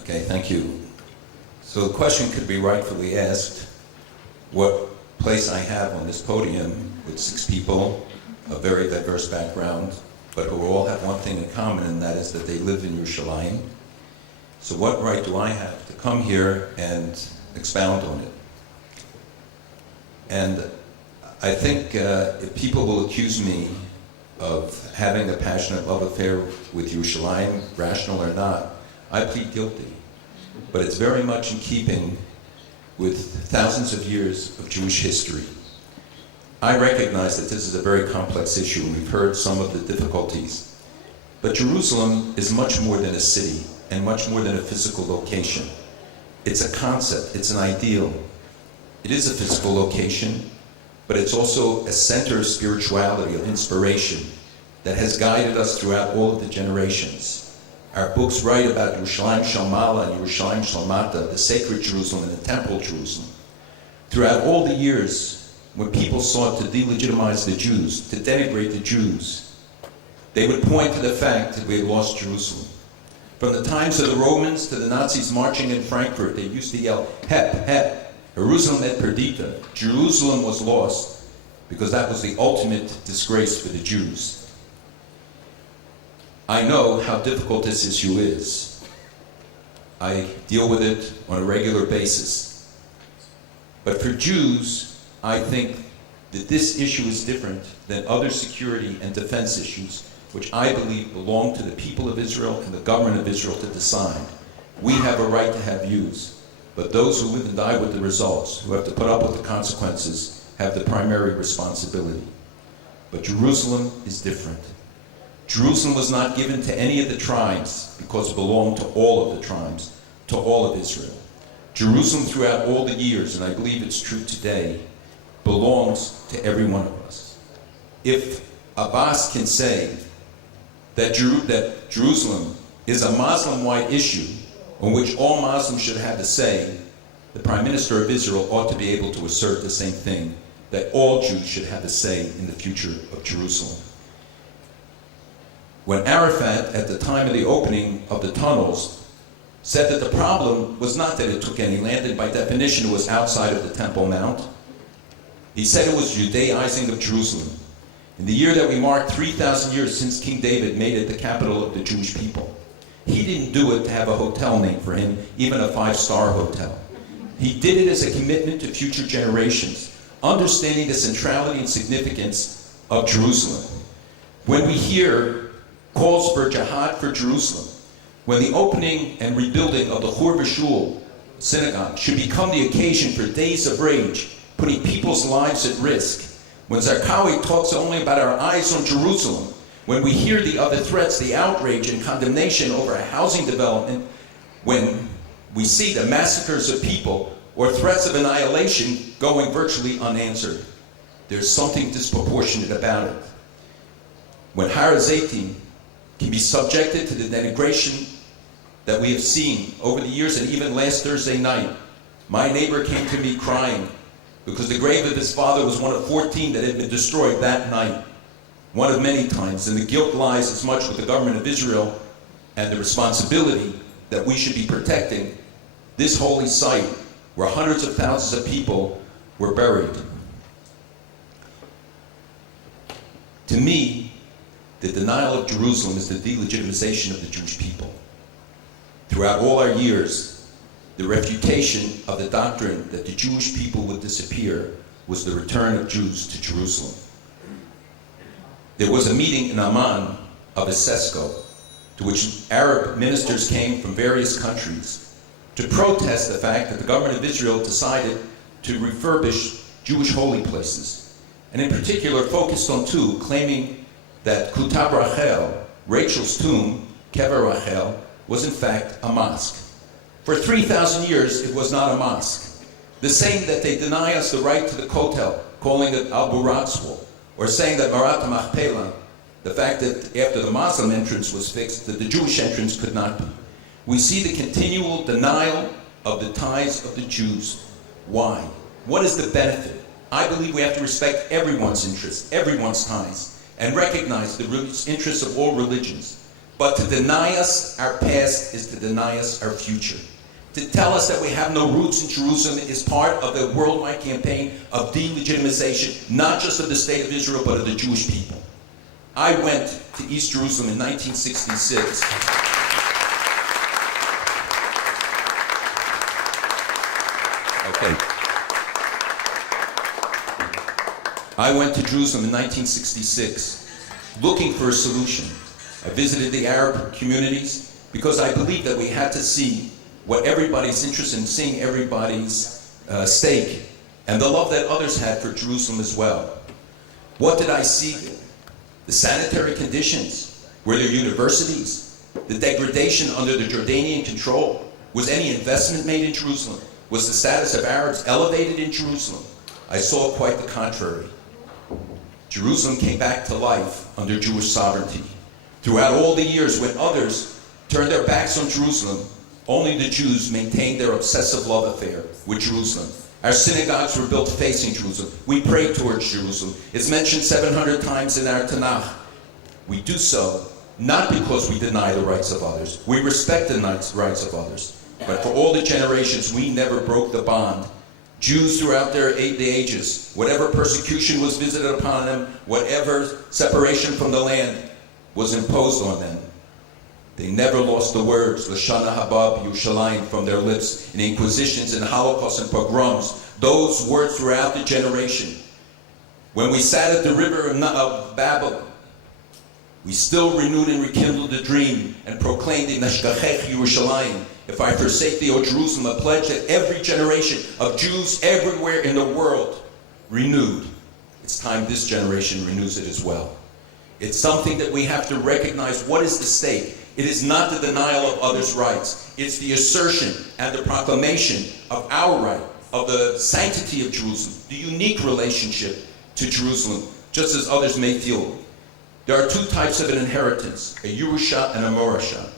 Okay, thank you. So the question could be rightfully asked, what place I have on this podium with 6 people of very diverse background, but who all have one thing in common, and that is that they live in Yerushalayim. So what right do I have to come here and expound on it? And I think if people will accuse me of having a passionate love affair with Yerushalayim, rational or not, I plead guilty. But it's very much in keeping with thousands of years of Jewish history. I recognize that this is a very complex issue, and we've heard some of the difficulties. But Jerusalem is much more than a city, and much more than a physical location. It's a concept, it's an ideal. It is a physical location, but it's also a center of spirituality, of inspiration, that has guided us throughout all of the generations. Our books write about Yerushalayim Shalmala and Yerushalayim Shalmata, the sacred Jerusalem and the temple Jerusalem. Throughout all the years, when people sought to delegitimize the Jews, to denigrate the Jews, they would point to the fact that we had lost Jerusalem. From the times of the Romans to the Nazis marching in Frankfurt, they used to yell, Hep, Hep, Jerusalem et perdita. Jerusalem was lost, because that was the ultimate disgrace for the Jews. I know how difficult this issue is. I deal with it on a regular basis. But for Jews, I think that this issue is different than other security and defense issues, which I believe belong to the people of Israel and the government of Israel to decide. We have a right to have views, but those who live and die with the results, who have to put up with the consequences, have the primary responsibility. But Jerusalem is different. Jerusalem was not given to any of the tribes because it belonged to all of the tribes, to all of Israel. Jerusalem throughout all the years, and I believe it's true today, belongs to every one of us. If Abbas can say that Jerusalem is a Muslim-wide issue on which all Muslims should have a say, the Prime Minister of Israel ought to be able to assert the same thing, that all Jews should have a say in the future of Jerusalem. When Arafat, at the time of the opening of the tunnels, said that the problem was not that it took any land, and by definition it was outside of the Temple Mount, he said it was Judaizing of Jerusalem. In the year that we marked 3,000 years since King David made it the capital of the Jewish people. He didn't do it to have a hotel named for him, even a 5-star hotel. He did it as a commitment to future generations, understanding the centrality and significance of Jerusalem. When we hear calls for jihad for Jerusalem, when the opening and rebuilding of the Chur V'Shul synagogue should become the occasion for days of rage, putting people's lives at risk, when Zarqawi talks only about our eyes on Jerusalem, when we hear the other threats, the outrage and condemnation over a housing development, when we see the massacres of people or threats of annihilation going virtually unanswered, there's something disproportionate about it. When Har HaZeitim can be subjected to the denigration that we have seen over the years, and even last Thursday night, my neighbor came to me crying because the grave of his father was one of 14 that had been destroyed that night, one of many times, and the guilt lies as much with the government of Israel and the responsibility that we should be protecting this holy site where hundreds of thousands of people were buried. To me, the denial of Jerusalem is the delegitimization of the Jewish people. Throughout all our years, the refutation of the doctrine that the Jewish people would disappear was the return of Jews to Jerusalem. There was a meeting in Amman of a CESCO, to which Arab ministers came from various countries to protest the fact that the government of Israel decided to refurbish Jewish holy places, and in particular focused on 2, claiming that Kutab Rachel, Rachel's tomb, Kever Rachel, was in fact a mosque. For 3,000 years, it was not a mosque. The same that they deny us the right to the Kotel, calling it Al-Buratzwal, or saying that Marat Machpelah, the fact that after the Muslim entrance was fixed, that the Jewish entrance could not be. We see the continual denial of the ties of the Jews. Why? What is the benefit? I believe we have to respect everyone's interests, everyone's ties, and recognize the interests of all religions. But to deny us our past is to deny us our future. To tell us that we have no roots in Jerusalem is part of the worldwide campaign of delegitimization, not just of the state of Israel, but of the Jewish people. I went to East Jerusalem in 1966. Okay. I went to Jerusalem in 1966 looking for a solution. I visited the Arab communities because I believed that we had to see what everybody's interested in, seeing everybody's stake, and the love that others had for Jerusalem as well. What did I see? The sanitary conditions. Were there universities? The degradation under the Jordanian control? Was any investment made in Jerusalem? Was the status of Arabs elevated in Jerusalem? I saw quite the contrary. Jerusalem came back to life under Jewish sovereignty. Throughout all the years when others turned their backs on Jerusalem, only the Jews maintained their obsessive love affair with Jerusalem. Our synagogues were built facing Jerusalem. We prayed towards Jerusalem. It's mentioned 700 times in our Tanakh. We do so not because we deny the rights of others. We respect the rights of others. But for all the generations, we never broke the bond. Jews throughout the ages, whatever persecution was visited upon them, whatever separation from the land was imposed on them, they never lost the words, Lashana Haba Yerushalayim, from their lips in inquisitions and Holocaust and pogroms. Those words throughout the generation. When we sat at the river of Babel, we still renewed and rekindled the dream and proclaimed in Nashkachech Yerushalayim, if I forsake thee, O Jerusalem, a pledge that every generation of Jews everywhere in the world renewed. It's time this generation renews it as well. It's something that we have to recognize. What is the stake? It is not the denial of others' rights. It's the assertion and the proclamation of our right, of the sanctity of Jerusalem, the unique relationship to Jerusalem, just as others may feel. There are two types of an inheritance, a Yerusha and a Morasha.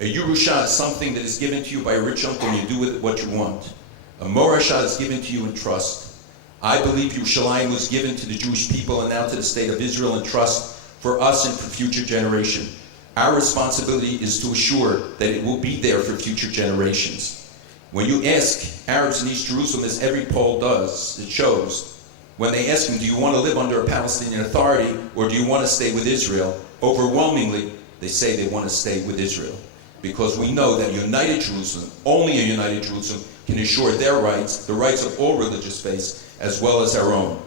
A Yerusha is something that is given to you by a rich uncle and you do with it what you want. A Morasha is given to you in trust. I believe Yerushalayim was given to the Jewish people and now to the state of Israel in trust for us and for future generations. Our responsibility is to assure that it will be there for future generations. When you ask Arabs in East Jerusalem, as every poll does, it shows, when they ask them, do you want to live under a Palestinian authority or do you want to stay with Israel? Overwhelmingly, they say they want to stay with Israel. Because we know that a united Jerusalem, only a united Jerusalem, can ensure their rights, the rights of all religious faiths, as well as our own.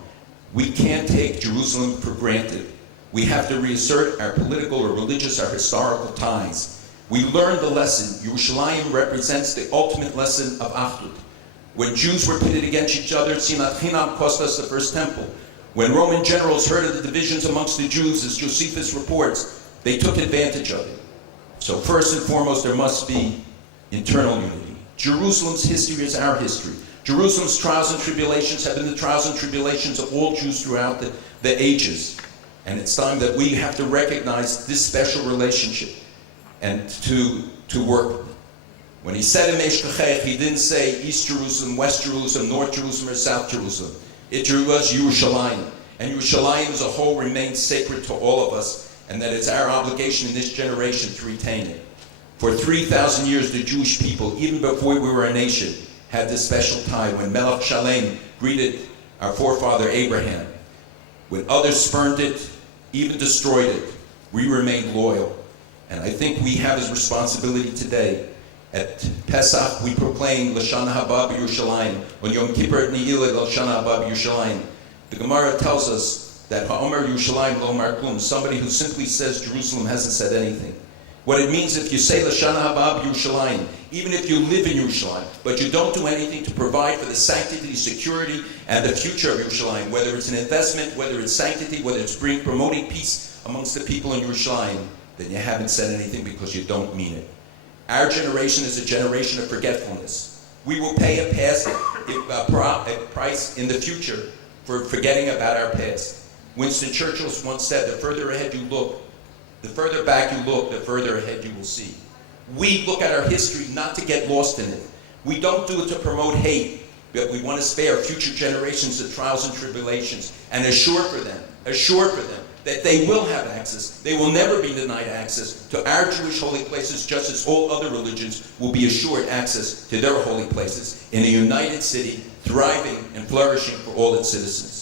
We can't take Jerusalem for granted. We have to reassert our political or religious, our historical ties. We learned the lesson. Yerushalayim represents the ultimate lesson of afflict. When Jews were pitted against each other, Sinat Chinam cost us the first temple. When Roman generals heard of the divisions amongst the Jews, as Josephus reports, they took advantage of it. So first and foremost, there must be internal unity. Jerusalem's history is our history. Jerusalem's trials and tribulations have been the trials and tribulations of all Jews throughout the ages. And it's time that we have to recognize this special relationship and to work with it. When he said in Meshkachech, he didn't say East Jerusalem, West Jerusalem, North Jerusalem, or South Jerusalem. It was Yerushalayim. And Yerushalayim as a whole remains sacred to all of us, and that it's our obligation in this generation to retain it. For 3,000 years, the Jewish people, even before we were a nation, had this special tie. When Melech Shalem greeted our forefather Abraham, when others spurned it, even destroyed it, we remained loyal. And I think we have this responsibility today. At Pesach, we proclaim Lashana Haba Yerushalayim. On Yom Kippur, Ni'ilah Lashana Haba Yerushalayim. The Gemara tells us that Ha'omer Yerushalayim lo mar klum, somebody who simply says Jerusalem hasn't said anything. What it means, if you say Lashana Haba Yerushalayim, even if you live in Yerushalayim, but you don't do anything to provide for the sanctity, security, and the future of Yerushalayim, whether it's an investment, whether it's sanctity, whether it's promoting peace amongst the people in Yerushalayim, then you haven't said anything because you don't mean it. Our generation is a generation of forgetfulness. We will pay a price in the future for forgetting about our past. Winston Churchill once said, the further ahead you look, the further back you look, the further ahead you will see. We look at our history not to get lost in it. We don't do it to promote hate, but we want to spare future generations the trials and tribulations and assure for them that they will have access. They will never be denied access to our Jewish holy places, just as all other religions will be assured access to their holy places in a united city, thriving and flourishing for all its citizens.